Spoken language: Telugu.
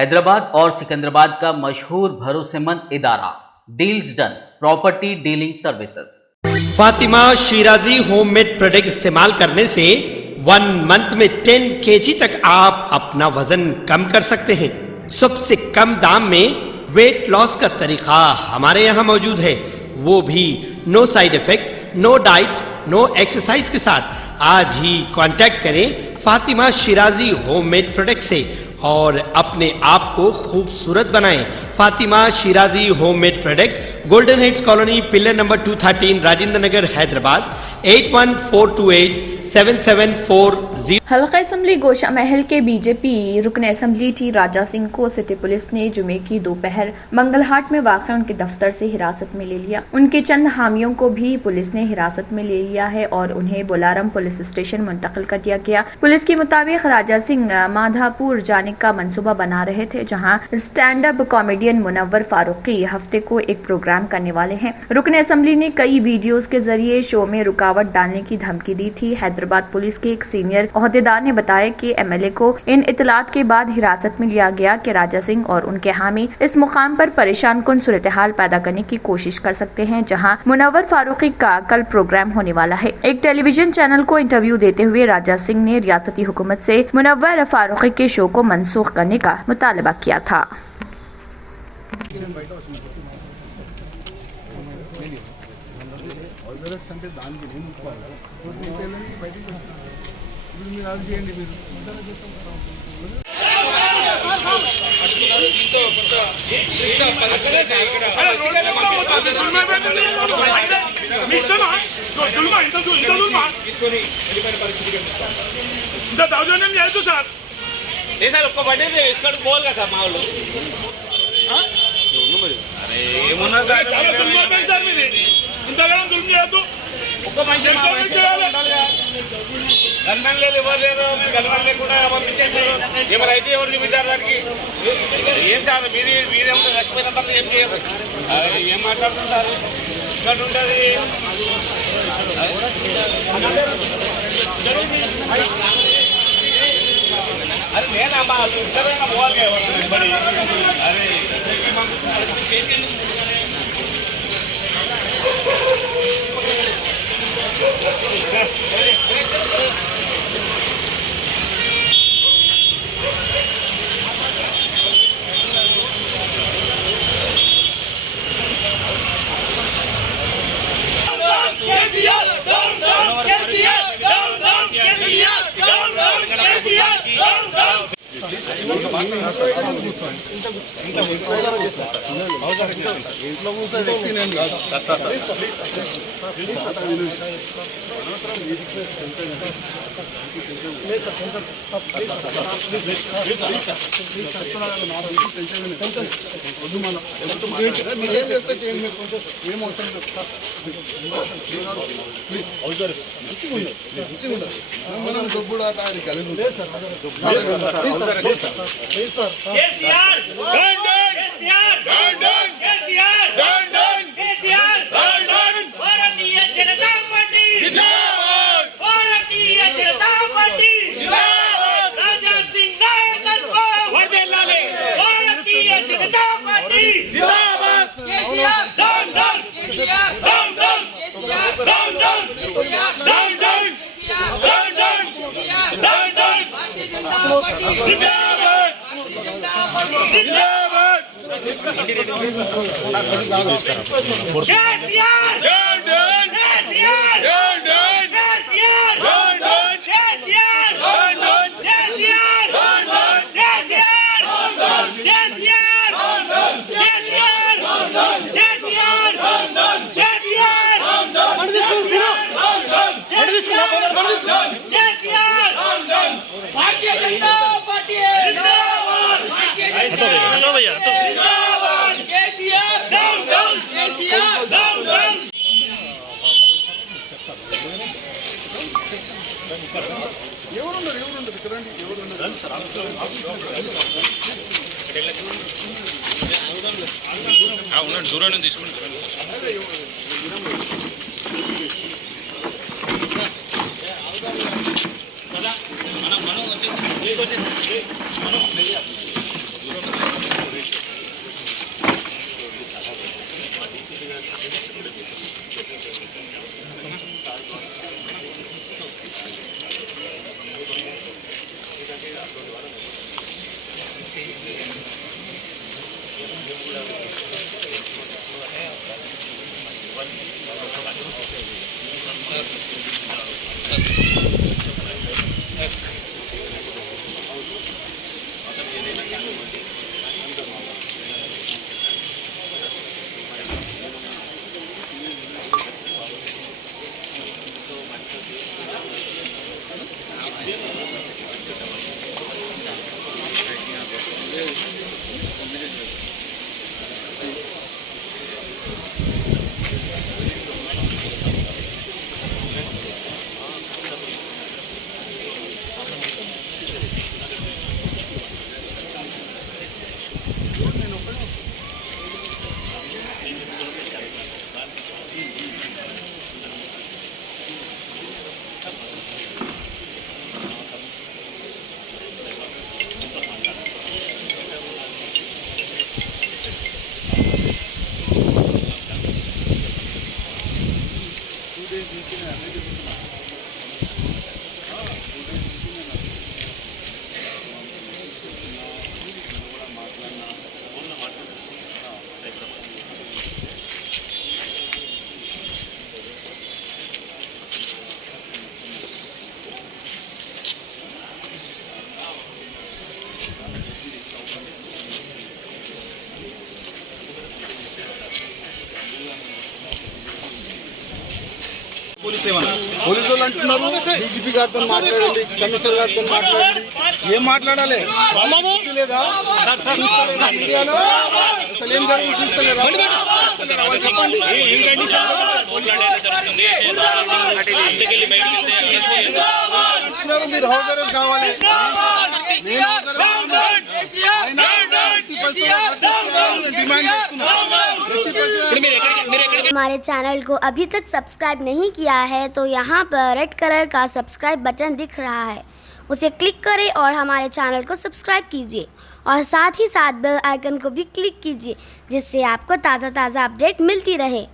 हैदराबाद और सिकंदराबाद का मशहूर भरोसेमंद इदारा deals done property dealing services. Fatima Shirazi homemade product इस्तेमाल करने से 1 मंथ में 10 kg तक आप अपना वजन कम कर सकते हैं। सबसे कम दाम में वेट लॉस का तरीका हमारे यहाँ मौजूद है, वो भी no side effect, no diet, no exercise के साथ। आज ही कांटेक्ट करें फातिमा शिराजी होममेड प्रोडक्ट से और अपने आप को खूबसूरत बनाएं। Fatima Shirazi homemade product, golden heads colony, pillar number 213, Rajendra Nagar, Hyderabad 8142877440। हल्का असम्बली गोशा महल के बीजेपी रुकन असम्बली टी राजा सिंह को सिटी पुलिस ने जुमे की दोपहर मंगलहाट में वाक़ उनके दफ्तर से हिरासत में ले लिया। उनके चंद हामियों को भी पुलिस ने हिरासत में ले लिया है और उन्हें बोलारम पुलिस स्टेशन मुंतकिल कर दिया गया। पुलिस के मुताबिक राजा सिंह माधापुर जाने का मंसूबा बना रहे थे, जहां stand up comedian Munawar Faruqui हफ्ते को एक प्रोग्राम करने वाले हैं। रुकन असम्बली ने कई वीडियोस के जरिए शो में रुकावट डालने की धमकी दी थी। हैदराबाद पुलिस के एक सीनियर ओहदेदार ने बताया कि एमएलए को इन इतलात के बाद हिरासत में लिया गया कि राजा सिंह और उनके हामी इस मुकाम पर परेशान कुन सूरत हाल पैदा करने की कोशिश कर सकते हैं, जहां मुनव्वर फारूकी का कल प्रोग्राम होने वाला है। एक टेलीविजन चैनल को इंटरव्यू देते हुए राजा सिंह ने रियासती हुकूमत से मुनव्वर फारूकी के शो को मनसूख करने का मुतालबा किया था। ఒక్క బండి వేసుకొని పోవాలి కదా మా వాళ్ళు. ఒక్క మనిషి గన్మెన్ లేదు, ఎవరు లేరు. గన్మెన్ లేకుండా పంపించేసారు. ఎవరు అయితే ఎవరు చూపించారు దానికి? ఏం సార్ మీరేమో చచ్చిపోయిన తర్వాత ఏం చేయరు? ఏం మాట్లాడుతుంటారు? ఇక్కడ ఉంటుంది అరే నేనమ్మా ఇద్దరైనా పోవాలి కదా బడి. అరే ఇంట్లో కూర్చో వ్యక్తి నేను కాదు. మీరేం చేస్తే చేయండి, మీరు కొంచెం ఏం అవసరం లేదు. ప్లీజ్ మంచిగా ఉండదు, మంచిగా ఉండదు. మనం దొబ్బుడు ఆట ఆడి కలిసి ఉంటుంది. ఎవరుండరు ఇక్కడ ఉన్నాడు దూరాన్ని తీసుకుని మనం వచ్చేసి పోలీసు వాళ్ళు అంటున్నారు డీజీపీ గారితో మాట్లాడండి, కమిషనర్ గారితో మాట్లాడండి. ఏం మాట్లాడాలి లేదా మీడియాలో అసలు ఏం జరుగుతుంది చూస్తలేదా? చెప్పండి. మీరు హౌస్ అరెస్ట్ కావాలి, నేను డిమాండ్ చేస్తున్నాను. हमारे चैनल को अभी तक सब्सक्राइब नहीं किया है तो यहाँ पर रेड कलर का सब्सक्राइब बटन दिख रहा है, उसे क्लिक करें और हमारे चैनल को सब्सक्राइब कीजिए और साथ ही साथ बेल आइकन को भी क्लिक कीजिए जिससे आपको ताज़ा अपडेट मिलती रहे।